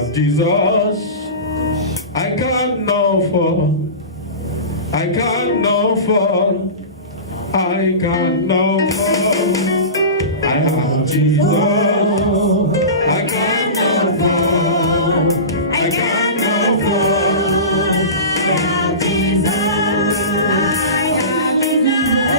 have Jesus. I cannot fall. I cannot fall. I cannot fall. I have Jesus. I cannot fall. I cannot fall. I have Jesus. I have Jesus. I have Jesus.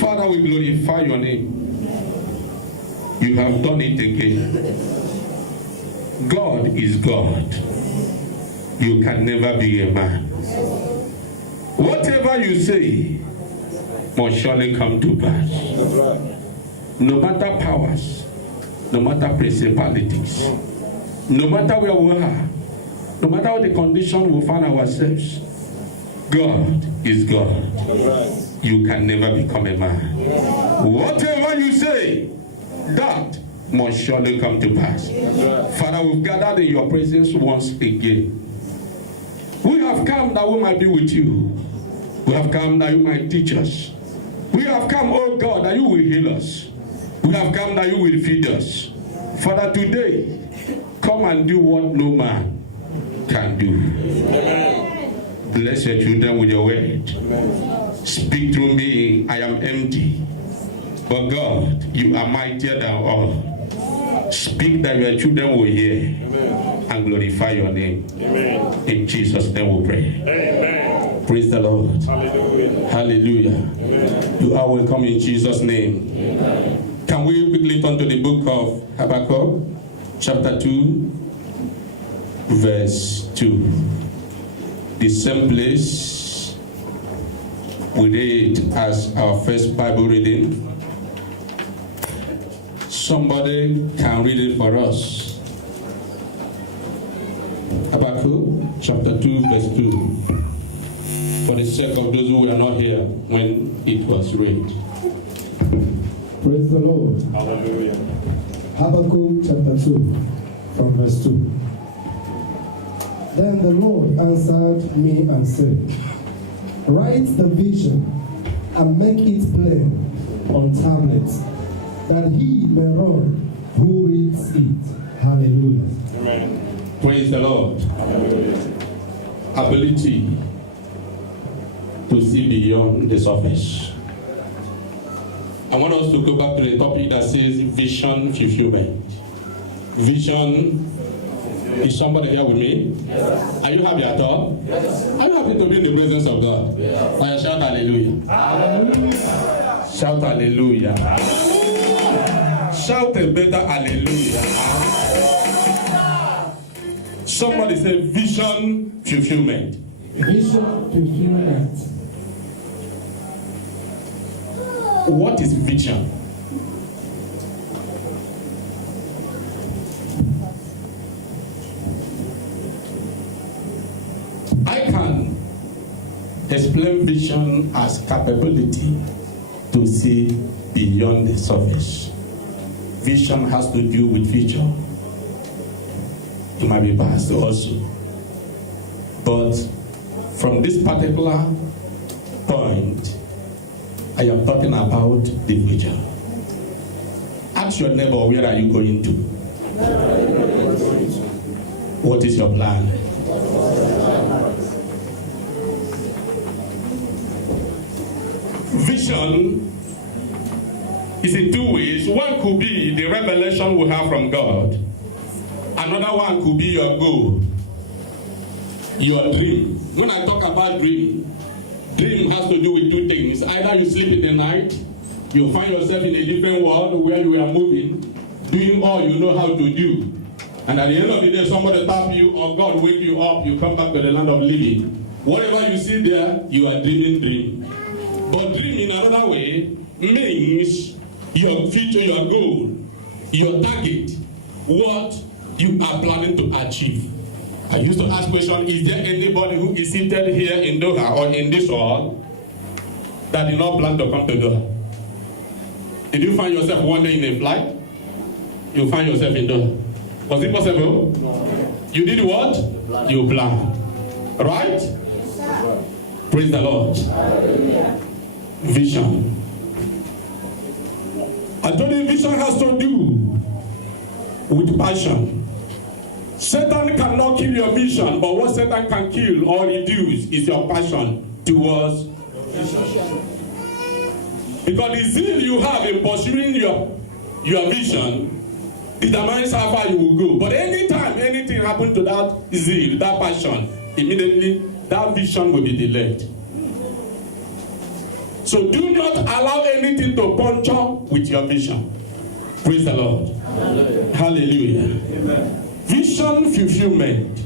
Father, we glorify your name. You have done it again. God is God. You can never be a man. Whatever you say must surely come to pass. No matter powers, no matter principalities, no matter where we are, no matter what the condition we find ourselves, God is God. You can never become a man. Whatever you say, that must surely come to pass. Father, we've gathered in your presence once again. We have come that we might be with you. We have come that you might teach us. We have come, oh God, that you will heal us. We have come that you will feed us. Father, today, come and do what no man can do. Bless your children with your word. Speak through me, I am empty. But God, you are mightier than all. Speak that your children will hear. Amen. And glorify your name. Amen. In Jesus' name we pray. Amen. Praise the Lord. Hallelujah. Hallelujah. Amen. You are welcome in Jesus' name. Amen. Can we quickly turn to the book of Habakkuk, chapter 2, verse 2. The same place we read as our first Bible reading. Somebody can read it for us. Habakkuk chapter 2 verse 2. For the sake of those who were not here when it was read. Praise the Lord. Hallelujah. Habakkuk chapter 2 from verse 2. Then the Lord answered me and said, write the vision and make it plain on tablets, that he may run who reads it. Hallelujah. Amen. Praise the Lord. Hallelujah. Ability to see beyond the surface. I want us to go back to the topic that says vision fulfillment. Vision. Is somebody here with me? Yes. Are you happy at all? Yes. Are you happy to be in the presence of God? Yes. Or you shout hallelujah. Hallelujah. Shout hallelujah. Hallelujah. Shout a better hallelujah. Hallelujah. Somebody say vision fulfillment. Vision fulfillment. What is vision? I can explain vision as capability to see beyond the surface. Vision has to do with future. It might be past also. But from this particular point, I am talking about the future. Ask your neighbor, where are you going to? What is your plan? Vision is in two ways. One could be the revelation we have from God. Another one could be your goal, your dream. When I talk about dream has to do with two things. Either you sleep in the night, you find yourself in a different world where you are moving, doing all you know how to do. And at the end of the day, somebody tap you or God wake you up, you come back to the land of living. Whatever you see there, you are dream. But dream in another way means your future, your goal, your target, what you are planning to achieve. I used to ask question, is there anybody who is seated here in Doha or in this hall that did not plan to come to Doha? Did you find yourself one day in a flight? You find yourself in Doha. Was it possible? No. You did what? You planned. Right? Yes, sir. Praise the Lord. Hallelujah. Vision. I told you vision has to do with passion. Satan cannot kill your vision, but what Satan can kill or reduce is your passion towards vision. Because the zeal you have in pursuing your vision determines how far you will go. But anytime anything happens to that zeal, that passion, immediately that vision will be delayed. So do not allow anything to puncture with your vision. Praise the Lord. Hallelujah. Hallelujah. Amen. Vision fulfillment.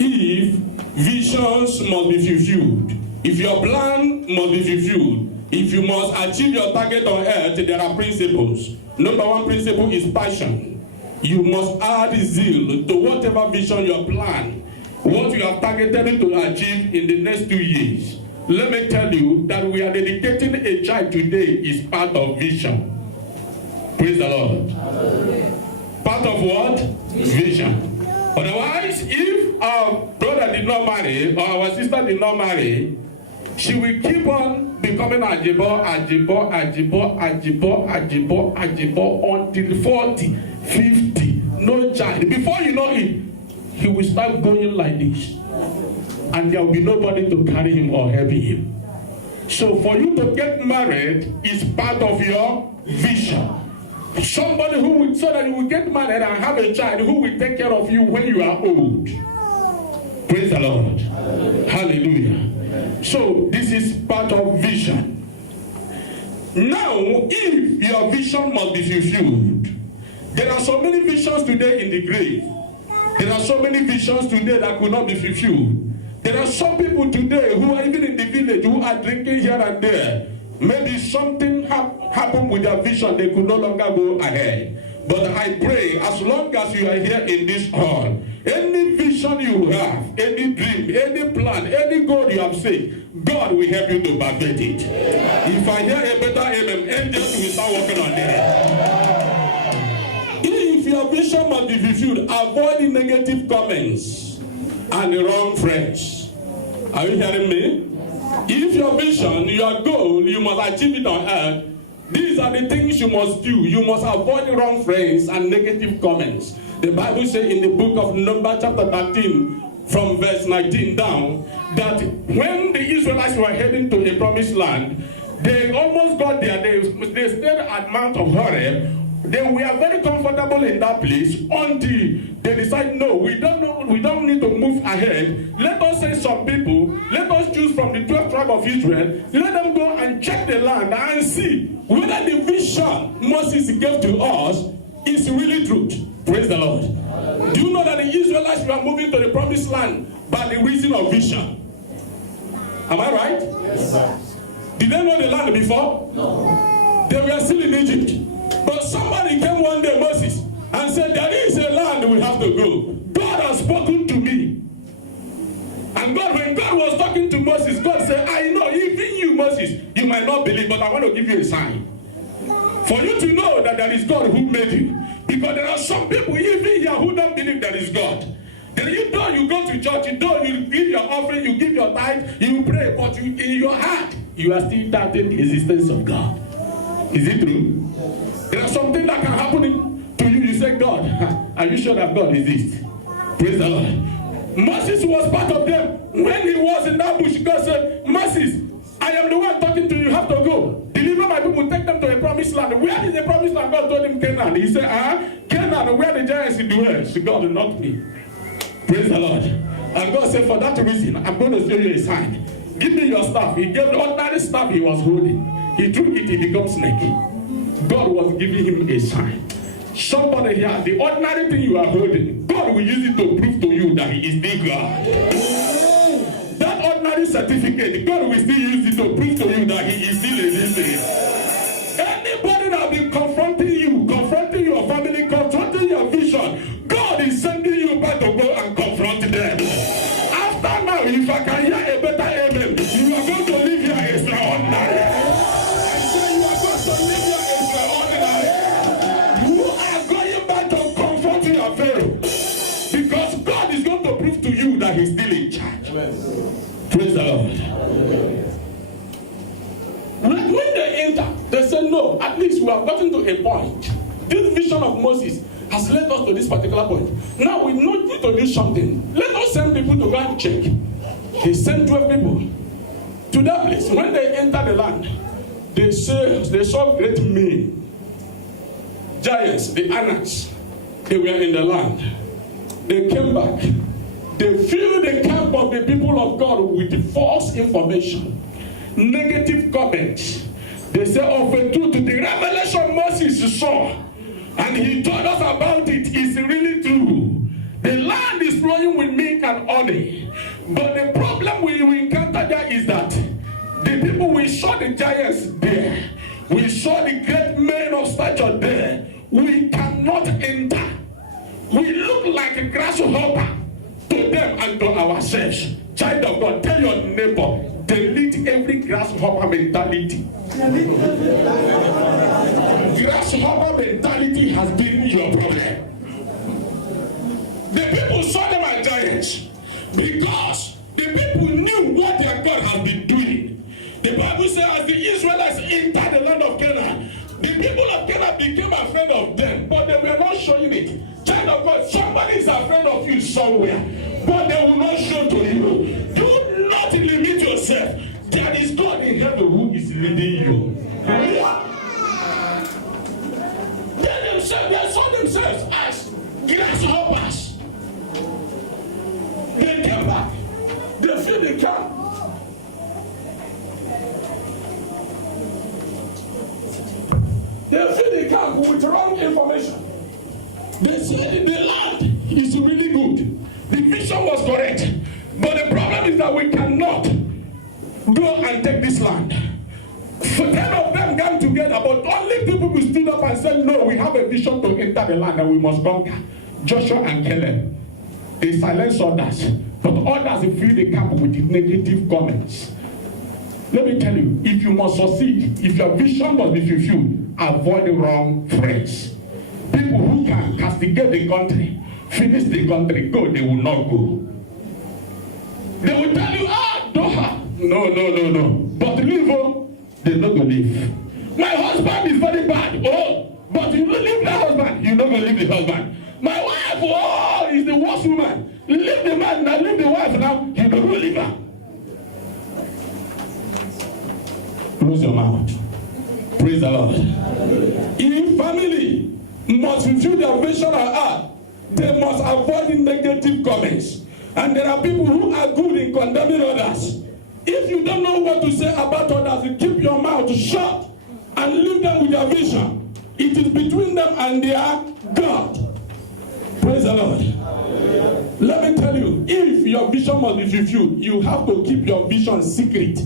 If visions must be fulfilled, if your plan must be fulfilled, if you must achieve your target on earth, there are principles. Number one principle is passion. You must add zeal to whatever vision you plan, what you have targeted to achieve in the next 2 years. Let me tell you that we are dedicating a child today is part of vision. Praise the Lord. Hallelujah. Part of what? Vision. Otherwise, if our brother did not marry or our sister did not marry, she will keep on becoming ajibo until 40, 50, no child. Before you know it, he will start going like this. And there will be nobody to carry him or help him. So for you to get married is part of your vision. Somebody who will, so that you will get married and have a child who will take care of you when you are old. Praise the Lord. Hallelujah. Hallelujah. So this is part of vision. Now, if your vision must be fulfilled, there are so many visions today in the grave. There are so many visions today that could not be fulfilled. There are some people today who are even in the village who are drinking here and there. Maybe something happened with their vision, they could no longer go ahead. But I pray, as long as you are here in this hall, any vision you have, any dream, any plan, any goal you have set, God will help you to perfect it. If I hear a better amen, angels will start working on it. If your vision must be fulfilled, avoid the negative comments and the wrong friends. Are you hearing me? If your vision, your goal, you must achieve it on earth, these are the things you must do. You must avoid the wrong friends and negative comments. The Bible says in the book of Numbers chapter 13, from verse 19 down, that when the Israelites were heading to the promised land, they almost got there. They stayed at Mount of Horeb. They were very comfortable in that place until they decide, no, we don't need to move ahead. Let us say some people, let us choose from the 12 tribes of Israel, let them go and check the land and see whether the vision Moses gave to us is really truth. Praise the Lord. Do you know that the Israelites were moving to the promised land by the reason of vision? Am I right? Yes, sir. Did they know the land before? No. They were still in Egypt. But somebody came one day, Moses, and said, there is a land we have to go. God has spoken to me. And God, when God was talking to Moses, God said, I know, even you, Moses, you might not believe, but I want to give you a sign. For you to know that there is God who made you. Because there are some people, even here, who don't believe there is God. Then you go to church, you give your offering, you give your tithe, you pray, but in your heart, you are still doubting the existence of God. Is it true? There are something that can happen to you. You say, God, are you sure that God exists? Praise the Lord. Moses was part of them. When he was in that bush, God said, Moses, I am the one talking to you. You have to go. Deliver my people, take them to a promised land. Where is the promised land? God told him Canaan. He said, Canaan, where the giants dwell. God, not me. Praise the Lord. And God said, for that reason, I'm going to show you a sign. Give me your staff. He gave the ordinary staff he was holding. He took it, it became snake. God was giving him a sign. Somebody here, the ordinary thing you are holding, God will use it to prove to you that he is the God. That ordinary certificate, God will still use it to prove to you that he is still existing. Anybody that will be confronting you, confronting your family, confronting your vision, God is sending you back to go and confront them. After now, if I can hear a better amen, you are going to live here extraordinary. I say you are going to live here extraordinary. You are going back to confront your Pharaoh. Because God is going to prove to you that he's still in charge. Amen. Praise the Lord. When they enter, they say, no, at least we have gotten to a point. This vision of Moses has led us to this particular point. Now we need to do something. Let us send people to go and check. He sent 12 people to that place. When they enter the land, they saw great men, giants, the Anaks. They were in the land. They came back. They filled the camp of the people of God with false information, negative comments. They say, of a truth, the revelation Moses saw, and he told us about it, is really true. The land is flowing with milk and honey. But the problem we encounter there is that the people, we saw the giants there. We saw the great men of stature there. We cannot enter. We look like a grasshopper to them and to ourselves. Child of God, tell your neighbor, delete every grasshopper mentality. Grasshopper mentality has been your problem. The people saw them as giants because the people knew what their God had been doing. The Bible says, as the Israelites entered the land of Canaan, the people of Canaan became afraid of them, but they were not showing it. Child of God, somebody is afraid of you somewhere, but they will not show to you. Do not limit yourself. There is God in heaven who is leading you. They saw themselves as grasshoppers. They came back. They filled the camp. They filled the camp with wrong information. They said the land is really good. The vision was correct. But the problem is that we cannot go and take this land. So 10 of them came together, but only people who stood up and said, no, we have a vision to enter the land and we must conquer. Joshua and Caleb. They silenced others, but others filled the camp with negative comments. Let me tell you, if you must succeed, if your vision must be fulfilled, avoid the wrong friends. People who can castigate the country, finish the country, go, they will not go. They will tell you, Doha. No. But leave, they not going to leave. My husband is very bad. Oh, but you don't leave that husband. You're not going to leave the husband. My wife, is the worst woman. Leave the man, now leave the wife now. You're not going to leave her. Close your mouth. Praise the Lord. In family must fulfill their vision and art. They must avoid negative comments. And there are people who are good in condemning others. If you don't know what to say about others, you keep your mouth shut and leave them with their vision. It is between them and their God. Praise the Lord. Let me tell you, if your vision must be fulfilled, you have to keep your vision secret.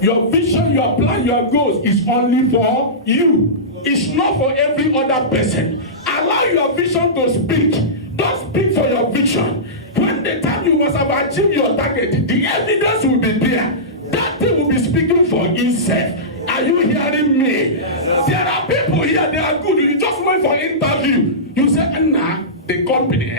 Your vision, your plan, your goals is only for you. It's not for every other person. Allow your vision to speak. Don't speak for your vision. When the time you must have achieved your target, the evidence will be there. That thing will be speaking for itself. Are you hearing me? There are people here, they are good. You just went for interview. You say, nah, the company,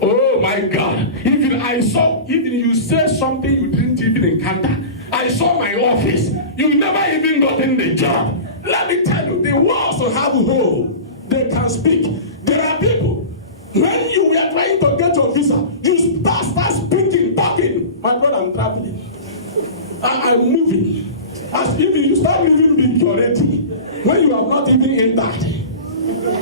Oh my God. Even you say something you didn't even encounter. I saw my office. You never even gotten the job. Let me tell you, the walls have hope. They can speak. There are people. When you were trying to get your visa, you start speaking, talking. My brother, I'm traveling. I'm moving. As if you start living the purity when you have not even entered.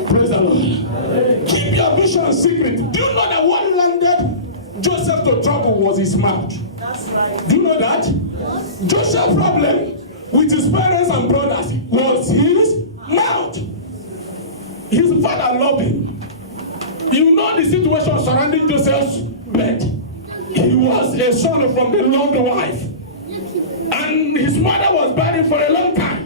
Praise the Lord. Keep your vision secret. Do you know that what landed Joseph to trouble was his mouth? That's right. Do you know that? Joseph's problem with his parents and brothers was his mouth. His father loved him. You know the situation surrounding Joseph's bed. He was a son from the loved wife. And his mother was buried for a long time.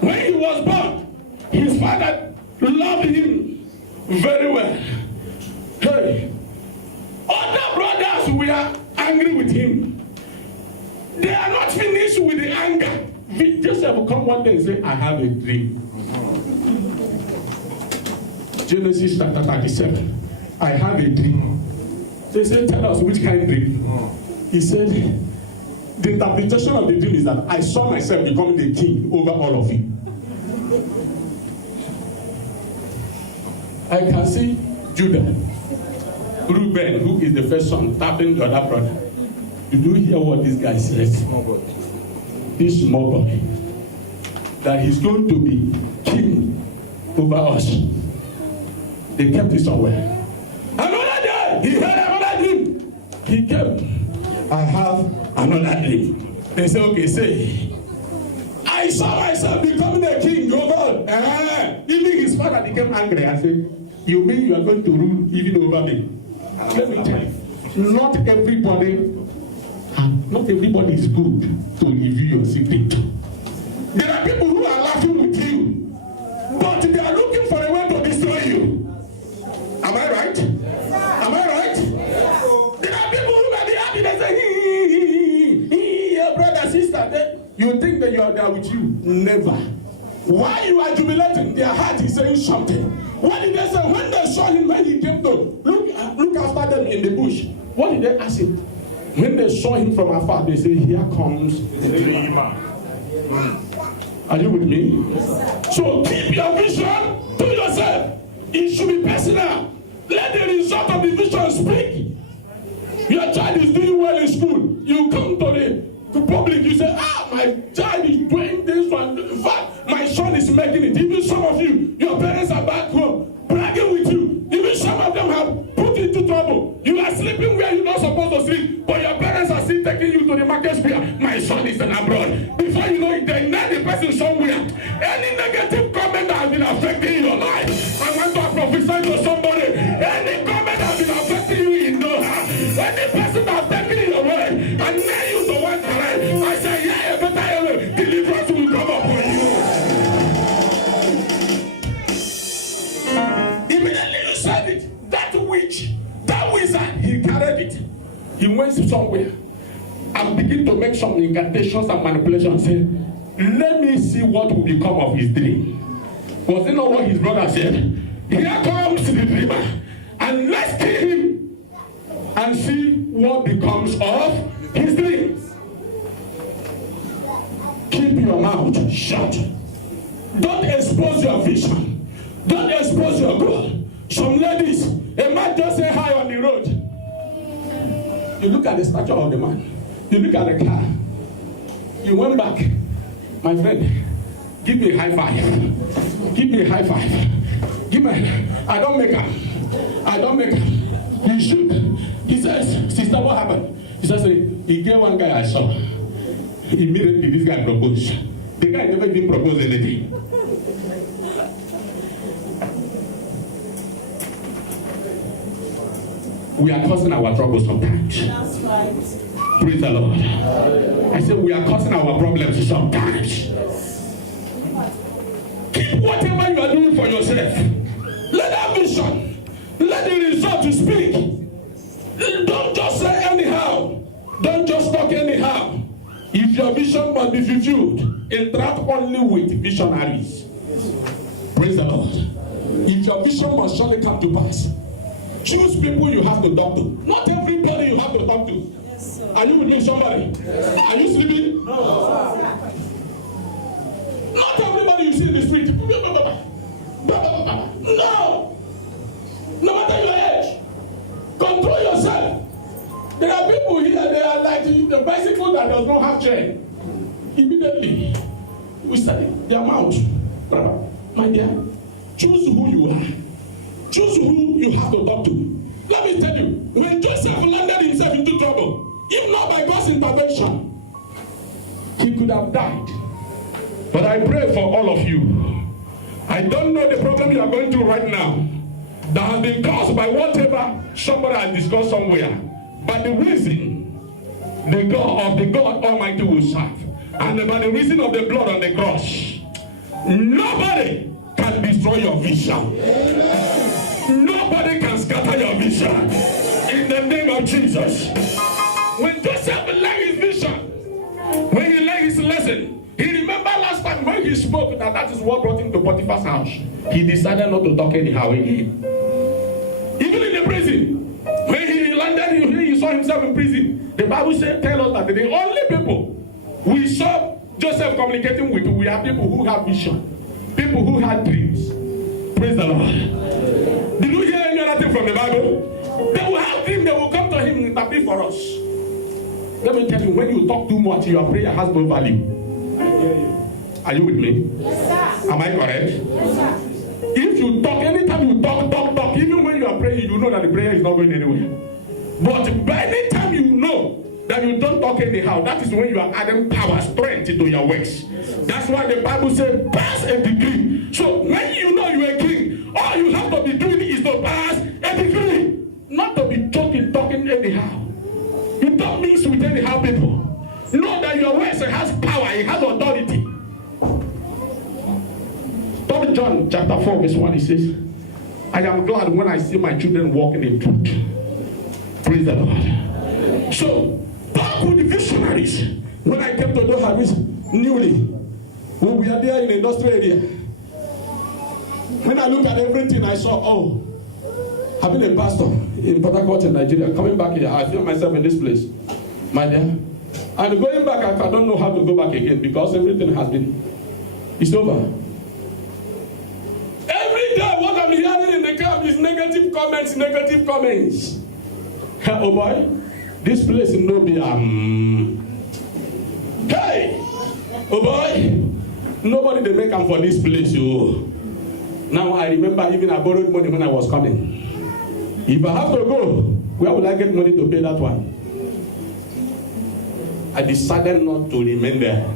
When he was born, his father loved him very well. Hey, other brothers were angry with him. They are not finished with the anger. Joseph will come one day and say, I have a dream. Genesis chapter 37. I have a dream. They said, tell us which kind of dream. He said, the interpretation of the dream is that I saw myself becoming the king over all of you. I can see Judah, Reuben, who is the first son, tapping the other brother. Did you hear what this guy says? This small boy, that he's going to be king over us. They kept it somewhere. Another day, he heard another dream. He came. I have another dream. They say, okay, say, I saw myself becoming the king over. Even his father became angry and said, you mean you are going to rule even over me? Let me tell you, not everybody is good to reveal your secret. There are people who are laughing with you, but they are looking for a way to destroy you. Am I right? Am I right? There are people who are happy. They say, your brother, sister. You think that you are there with you? Never. While you are jubilating, their heart is saying something. What did they say? When they saw him, when he came to look after them in the bush, what did they ask him? When they saw him from afar, they say, here comes the dreamer. Are you with me? So keep your vision to yourself. It should be personal. Let the result of the vision speak. Your child is doing well in school. You come to the public, you say, my child is doing this one. In fact, my son is making it. Even some of you, your parents are back home, bragging with you. Even some of them have put you into trouble. You are sleeping where you're not supposed to sleep, but your parents are still taking you to the market square. My son is in abroad. Before you know it, they net the person somewhere. Any negative comment that has been affecting your life, I want to prophesy to somebody. Any comment that has been affecting you in Noah, any person that has taken it away, and now you to one time, I say, yeah, better deliverance will come upon you. Immediately you said it. That witch, that wizard, he carried it. He went somewhere and began to make some incantations and manipulations. Say, let me see what will become of his dream. Was it not what his brother said? Here comes the dreamer, and let's kill him and see what becomes of his dream. Keep your mouth shut. Don't expose your vision. Don't expose your goal. Some ladies, a man just say hi on the road. You look at the stature of the man. You look at the car. You went back. My friend, give me a high five. Give me a high five. Give me. I don't make her. I don't make her. You should. He says, sister, what happened? He says, he gave one guy I saw. Immediately, this guy proposed. The guy never even proposed anything. We are causing our troubles sometimes. That's right. Praise the Lord. I said we are causing our problems sometimes. Keep whatever you are doing for yourself. Let that vision, let the result to speak. Don't just say anyhow. Don't just talk anyhow. If your vision must be fulfilled, interact only with visionaries. Praise the Lord. If your vision must surely come to pass, choose people you have to talk to. Not everybody you have to talk to. Yes, sir. Are you with me, somebody? Yes. Are you sleeping? No. Not everybody you see in the street. No. No matter your age, control yourself. There are people here, they are like the bicycle that does not have chain. Immediately immediately we study their mouth. Brother, my dear, choose who you are. Choose who you have to talk to. Let me tell you, when Joseph landed himself into trouble, if not by God's intervention, he could have died. But I pray for all of you. I don't know the problem you are going through right now that has been caused by whatever somebody has discussed somewhere. But the reason the God Almighty will serve, and by the reason of the blood on the cross, nobody can destroy your vision. Nobody can scatter your vision. In the name of Jesus. When Joseph learned his vision, when he learned his lesson, he remembered last time when he spoke that is what brought him to Potiphar's house. He decided not to talk anyhow again. Even in the prison, when he landed, he saw himself in prison. The Bible tells us that the only people we saw Joseph communicating with were people who have vision, people who had dreams. Praise the Lord. Did you hear any other thing from the Bible? They will have dreams, they will come to him and interpret for us. Let me tell you, when you talk too much, your prayer has no value. Are you with me? Yes, sir. Am I correct? Yes, sir. If you talk, anytime you talk, even when you are praying, you know that the prayer is not going anywhere. But by any time you know that you don't talk anyhow, that is when you are adding power, strength into your works. That's why the Bible says, pass a degree. So when you know you are a king, all you have to be doing is to pass a degree. Not to be talking anyhow. You don't mix with anyhow people. Know that your words has power, it has authority. 3 John chapter 4 verse 1, he says, I am glad when I see my children walking in truth. Praise the Lord. So, talk with the visionaries. When I came to Doha newly, when we are there in the industrial area, when I looked at everything, I saw, I've been a pastor in Port Harcourt in Nigeria. Coming back here, I feel myself in this place. My dear. And going back, I don't know how to go back again because everything has been, it's over. Every day, what I'm hearing in the camp is negative comments. Oh boy, this place in Nobi, hey, oh boy, nobody they make them for this place, you. Now I remember even I borrowed money when I was coming. If I have to go, where will I get money to pay that one? I decided not to remain there.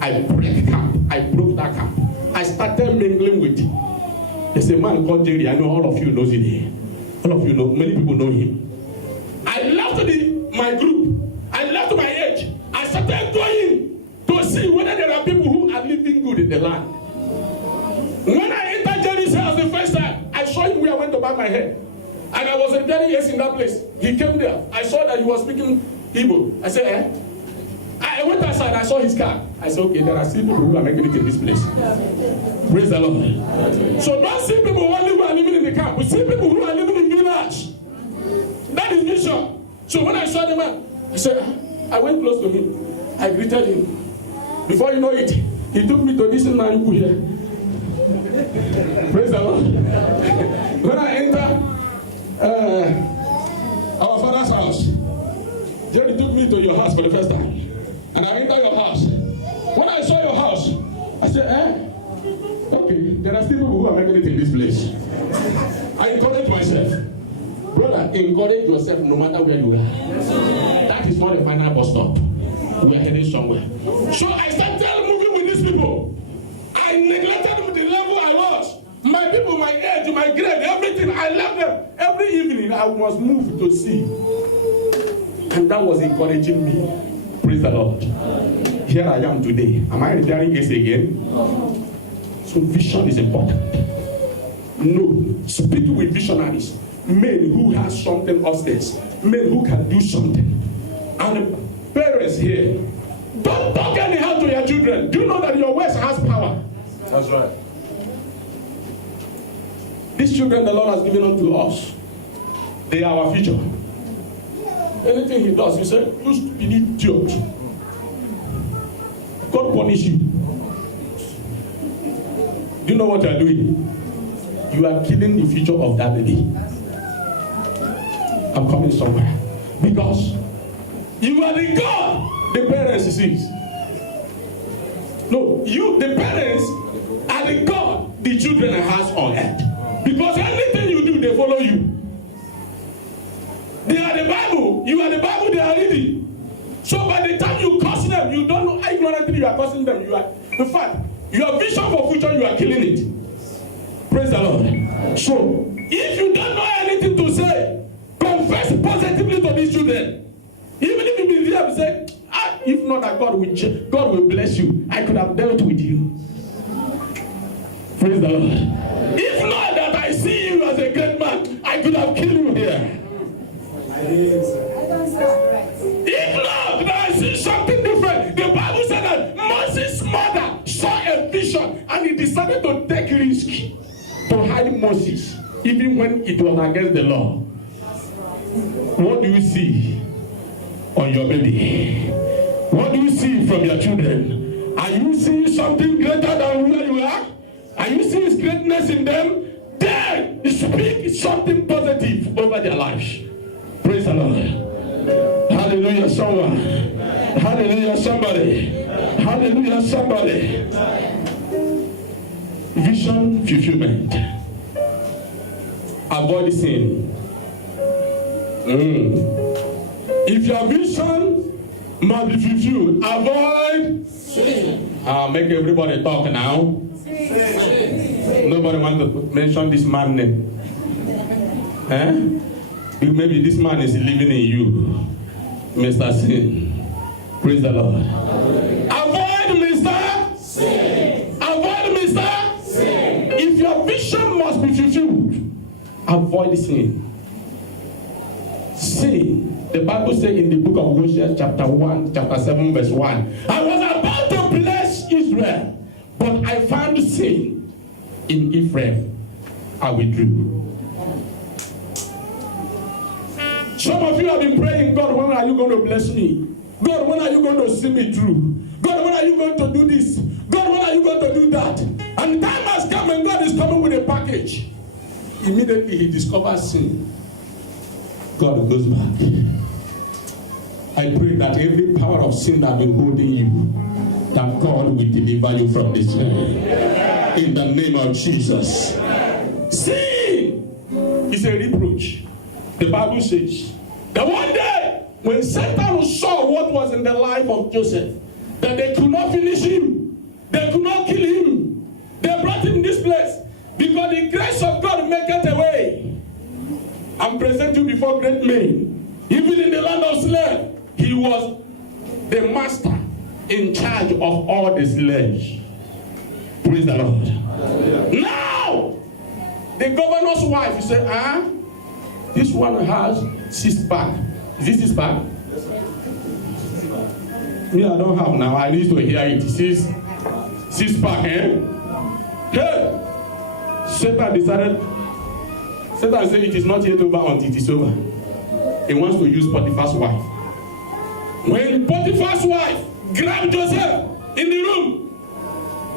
I broke that camp. I started mingling with him. There's a man called Jerry. I know all of you knows him. All of you know, many people know him. I left my group. I left my age. I started going to see whether there are people who are living good in the land. When I entered Jerry's house the first time, I saw him where I went to buy my hair. And I was a 10 years in that place. He came there. I saw that he was speaking Igbo. I said, I went outside, I saw his car. I said, okay, there are still people who are making it in this place. Praise the Lord. So don't see people who are living in the camp. We see people who are living in village. That is vision. So when I saw the man, I said, I went close to him. I greeted him. Before you know it, he took me to this man here. Praise the Lord. When I enter our father's house, Jerry took me to your house for the first time. And I enter your house. When I saw your house, I said, okay, there are still people who are making it in this place. I encourage myself. Brother, encourage yourself no matter where you are. That is not a final bus stop. We are heading somewhere. So I started moving with these people. I neglected the level I was. My people, my age, my grade, everything. I left them. Every evening I must move to see. And that was encouraging me. Praise the Lord. Here I am today. Am I retiring this again? So vision is important. No. Speak with visionaries. Men who have something upstairs. Men who can do something. And parents here, don't talk anyhow to your children. Do you know that your words has power? That's right. These children the Lord has given unto us, they are our future. Anything he does, he said, you stupid idiot. God punish you. Do you know what you are doing? You are killing the future of that baby. I'm coming somewhere. Because you are the God the parents sees. No, you, the parents, are the God the children has on earth. Because anything you do, they follow you. They are the Bible. You are the Bible they are reading. So by the time you curse them, you don't know ignorantly you are cursing them. You are, in fact, your vision for future, you are killing it. Praise the Lord. So, if you don't know anything to say, confess positively to these children. Even if you be there and say, if not that God will bless you, I could have dealt with you. Praise the Lord. If not that I see you as a great man, I could have killed you here. If not that I see something different, the Bible said that Moses' mother saw a vision and he decided to take risk to hide Moses, even when it was against the law. What do you see on your baby? What do you see from your children? Are you seeing something greater than where you are? Are you seeing greatness in them? Then speak something positive over their lives. Praise the Lord. Hallelujah, someone. Hallelujah, somebody. Hallelujah, somebody. Vision fulfillment. Avoid sin. If your vision must be fulfilled, avoid sin. Make everybody talk now. Nobody wants to mention this man's name. Maybe this man is living in you, Mr. Sin. Praise the Lord. Avoid Mr. Sin. Avoid Mr. Sin. If your vision must be fulfilled, avoid sin. Sin. The Bible says in the book of Hosea chapter 7, verse 1, I was about to bless Israel, but I found sin in Ephraim. I withdrew. Some of you have been praying, God, when are you going to bless me? God, when are you going to see me through? God, when are you going to do this? God, when are you going to do that? And time has come and God is coming with a package. Immediately he discovers sin. God goes back. I pray that every power of sin that has been holding you, that God will deliver you from this man. In the name of Jesus. Sin is a reproach. The Bible says that one day when Satan saw what was in the life of Joseph, that they could not finish him, they could not kill him, they brought him this place because the grace of God maketh a way and present you before great men. Even in the land of slaves, he was the master in charge of all the slaves. Praise the Lord. Hallelujah. Now, the governor's wife, you say, this one has 6 pack. Is this 6 pack? Me, I don't have now. I need to hear it. 6 pack, eh? Hey! Satan said it is not yet over until it is over. He wants to use Potiphar's wife. When Potiphar's wife grabbed Joseph in the room,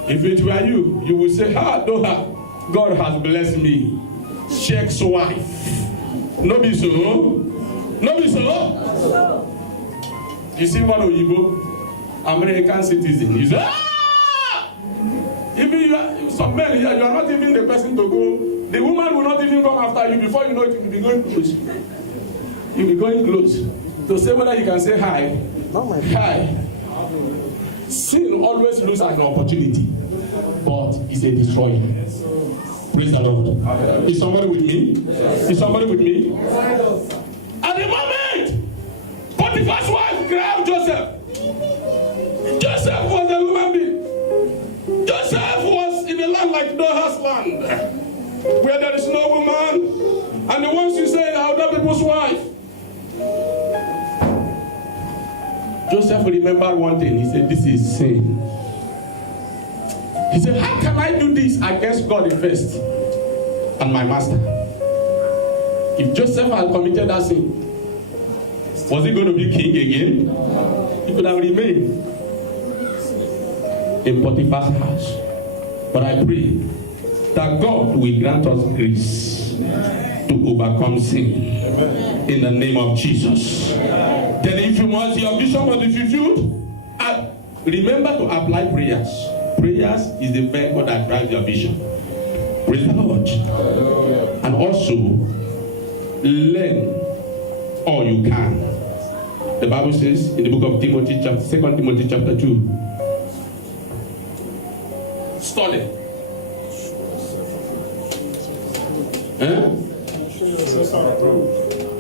if it were you, you would say, God has blessed me. Sheikh's wife. No be so. No be so. You see one of Igbo American citizen. You say, even you are, some men here, you are not even the person to go. The woman will not even come after you. Before you know it, you will be going close. You will be going close to say whether you can say hi. Hi. Sin always loses an opportunity, but it's a destroyer. Praise the Lord. Is somebody with me? Is somebody with me? At the moment, Potiphar's wife grabbed Joseph. Joseph was a human being. Joseph was in a land like Noah's land, where there is no woman, and the ones you say are other people's wife. Joseph remembered one thing. He said, this is sin. He said, how can I do this against God first and my master? If Joseph had committed that sin, was he going to be king again? He could have remained in Potiphar's house. But I pray that God will grant us grace to overcome sin. In the name of Jesus. Then if you want your vision must be fulfilled, Remember to apply prayers. Prayers is the vehicle that drives your vision. Praise the Lord. And also, learn all you can. The Bible says in the book of Timothy, 2 Timothy chapter 2, study.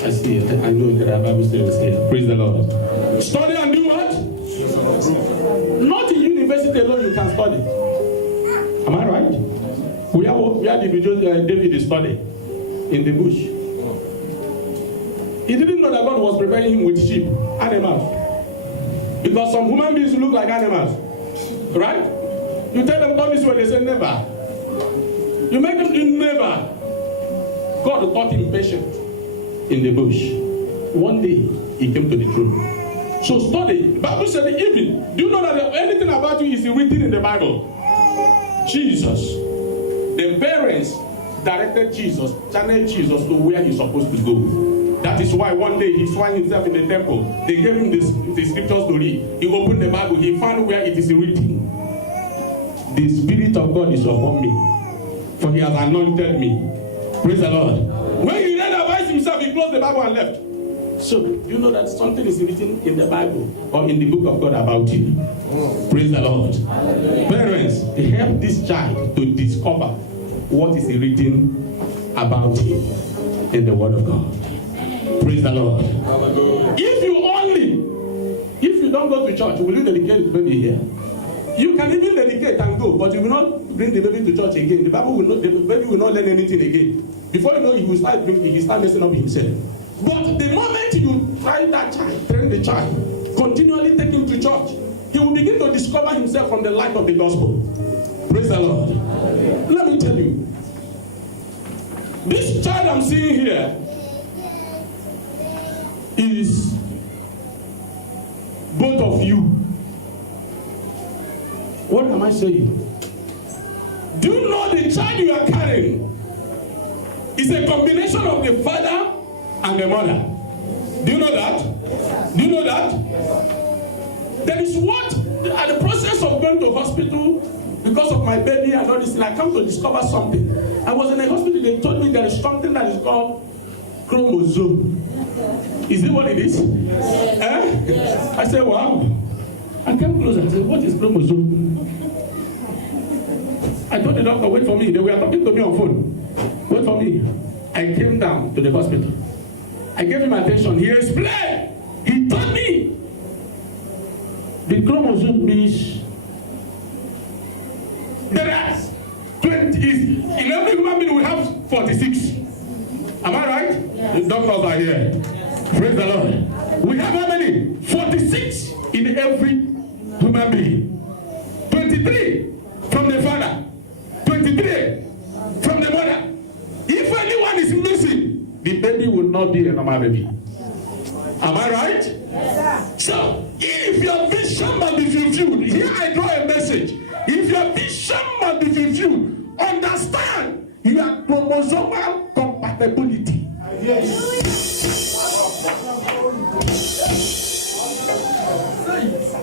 I see it. I know that the Bible says here. Praise the Lord. Study and do what? Not in university alone you can study. Am I right? Where did David study? In the bush. He didn't know that God was preparing him with sheep, animals. Because some human beings look like animals. Right? You tell them, come this way, they say never. You make them do never. God taught him patience in the bush. One day, he came to the throne. So study. The Bible said even, do you know that anything about you is written in the Bible? Jesus. The parents directed Jesus, channeled Jesus to where he's supposed to go. That is why one day he found himself in the temple. They gave him the scriptures to read. He opened the Bible. He found where it is written. The Spirit of God is upon me, for he has anointed me. Praise the Lord. When he read about himself, he closed the Bible and left. So, you know that something is written in the Bible or in the book of God about you. Praise the Lord. Parents, help this child to discover what is written about him in the Word of God. Praise the Lord. If you don't go to church, will you dedicate the baby here? You can even dedicate and go, but you will not bring the baby to church again. The baby will not learn anything again. Before you know, he will start messing up himself. But the moment you train the child, continually take him to church, he will begin to discover himself from the light of the gospel. Praise the Lord. Let me tell you, this child I'm seeing here is both of you. What am I saying? Do you know the child you are carrying is a combination of the father and the mother? Do you know that? Do you know that? There is what, at the process of going to hospital because of my baby and all this, and I come to discover something. I was in a hospital, they told me there is something that is called chromosome. Is it what it is? I said, wow. I came closer and said, what is chromosome? I told the doctor, wait for me. They were talking to me on phone. Wait for me. I came down to the hospital. I gave him attention. He explained. He told me the chromosome means there are 20. In every human being we have 46. Am I right? Yes. The doctors are here. Praise the Lord. We have how many? 46 in every human being. 23 from the father. 23 from the mother. If anyone is missing, the baby will not be a normal baby. Am I right? Yes, so, if your vision must be fulfilled, here I draw a message. If your vision must be fulfilled, understand your chromosomal compatibility. Yes.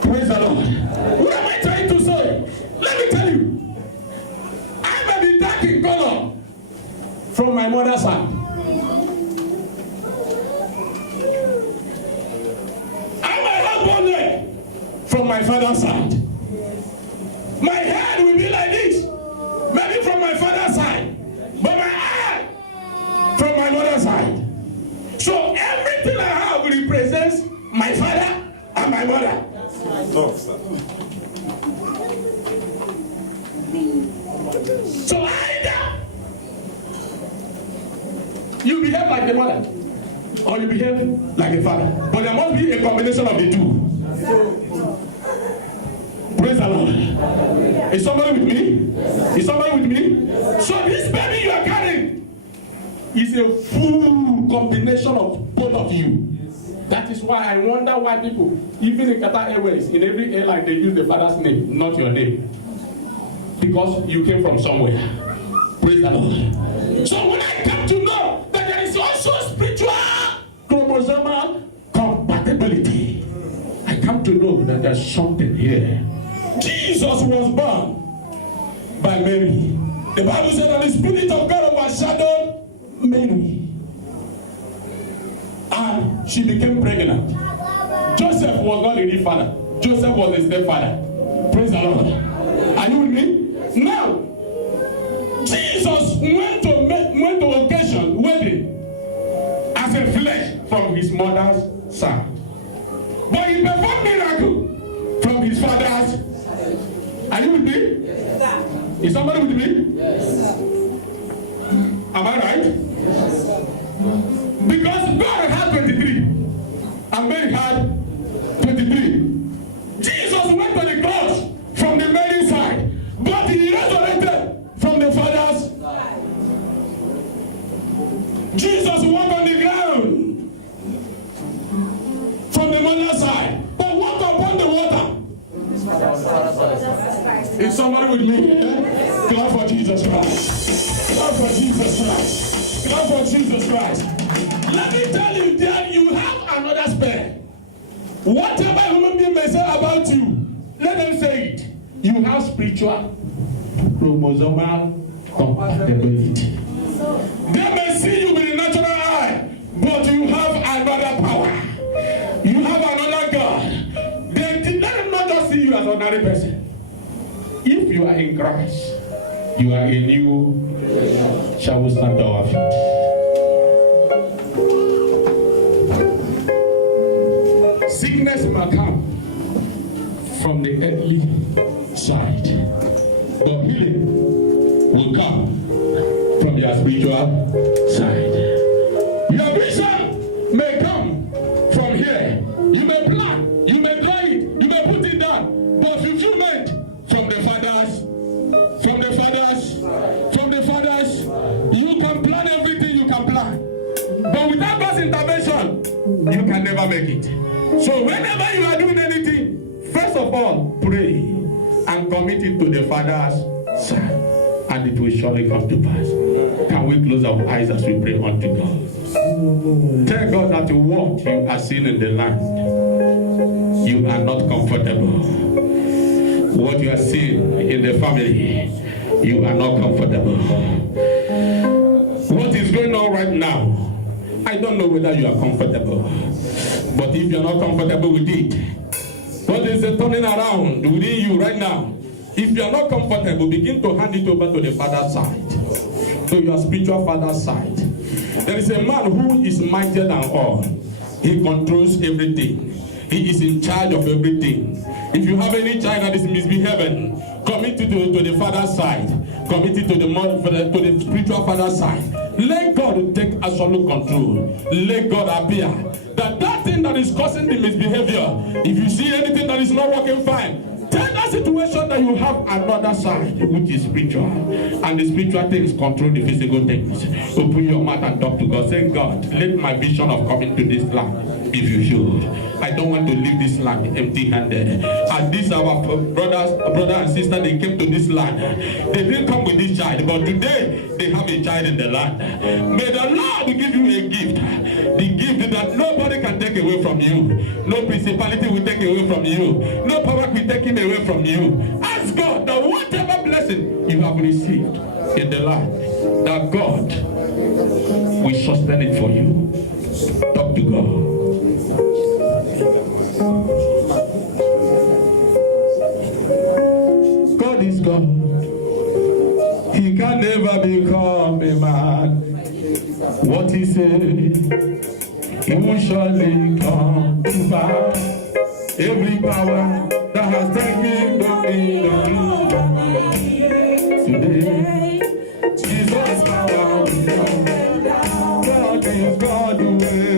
Praise the Lord. What am I trying to say? Let me tell you. I may be dark in color from my mother's side. I may have one leg from my father's side. My head will be like this, maybe from my father's side, but my eye from my mother's side. So everything I have represents my father and my mother. So either you behave like the mother or you behave like the father. But there must be a combination of the two. Praise the Lord. Is somebody with me? Is somebody with me? So this baby you are carrying is a full combination of both of you. That is why I wonder why people, even in Qatar Airways, in every airline they use the father's name, not your name. Because you came from somewhere. Praise the Lord. So when I come to know that there is also spiritual chromosomal compatibility, I come to to know that there's something here. Jesus was born by Mary. The Bible said that the Spirit of God overshadowed Mary. And she became pregnant. Joseph was not a real father. Joseph was a stepfather. Praise the Lord. Are you with me? Now, Jesus went to occasion wedding as a flesh from his mother's side. But he performed miracle from his father's. Are you with me? Yes. Is somebody with me? Yes. Am I right? Yes. Because God had 23 and Mary had 23. Jesus went to the cross from the Mary side, but he resurrected from the father's. Jesus walked on the ground from the mother's side, but walked upon the water. Is somebody with me? Clap for Jesus Christ. Clap for Jesus Christ. Clap for Jesus Christ. Let me tell you that you have another spare. Whatever human being may say about you, let them say it. You have spiritual chromosomal compatibility. They may see you with the natural eye, but you have another power. You have another God. They did not just see you as an ordinary person. If you are in Christ, you are a new. Shall we stand to our feet? Sickness may come from the earthly side, but healing will come from your spiritual side. Your vision may come from here. You may plan, you may try it, you may put it down, but fulfillment from the fathers, from the fathers, from the fathers. You can plan everything you can plan, but without God's intervention, you can never make it. So whenever you are doing anything, first of all, pray and commit it to the Father's side, and it will surely come to pass. Can we close our eyes as we pray unto God? Tell God that what you are seeing in the land, you are not comfortable. What you are seeing in the family, you are not comfortable. What is going on right now, I don't know whether you are comfortable. But if you are not comfortable with it, what is the turning around within you right now? If you are not comfortable, begin to hand it over to the Father's side, to your spiritual Father's side. There is a man who is mightier than all. He controls everything. He is in charge of everything. If you have any child that is misbehaving, commit it to the Father's side. Commit it to the spiritual Father's side. Let God take absolute control. Let God appear. That thing that is causing the misbehavior, if you see anything that is not working fine, tell that situation that you have another side, which is spiritual. And the spiritual things control the physical things. Open your mouth and talk to God. Say, God, let my vision of coming to this land be fulfilled. I don't want to leave this land empty-handed. And these our brothers and sisters, they came to this land. They didn't come with this child, but today they have a child in the land. May the Lord give you a gift. The gift that nobody can take away from you. No principality will take away from you. No power will take him away from you. Ask God that whatever blessing you have received in the land, that God will sustain it for you. Talk to God. God is God. He can never become a man. What he said, he will surely come to pass. Every power that has taken dominion today, Jesus' power will come. God is God the way.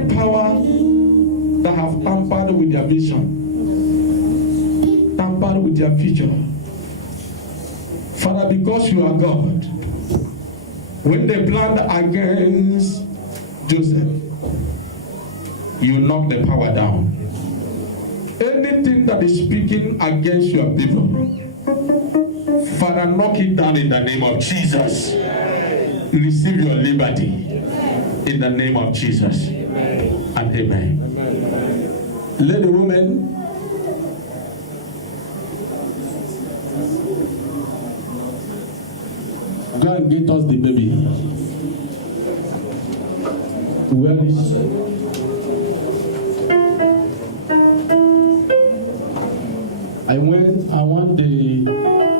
Any power that have tampered with their vision, tampered with their future, Father, because you are God, when they planned against Joseph, you knock the power down. Anything that is speaking against your people, Father, knock it down in the name of Jesus. Receive your liberty in the name of Jesus. And amen. Let the woman go and get us the baby. Where is I want the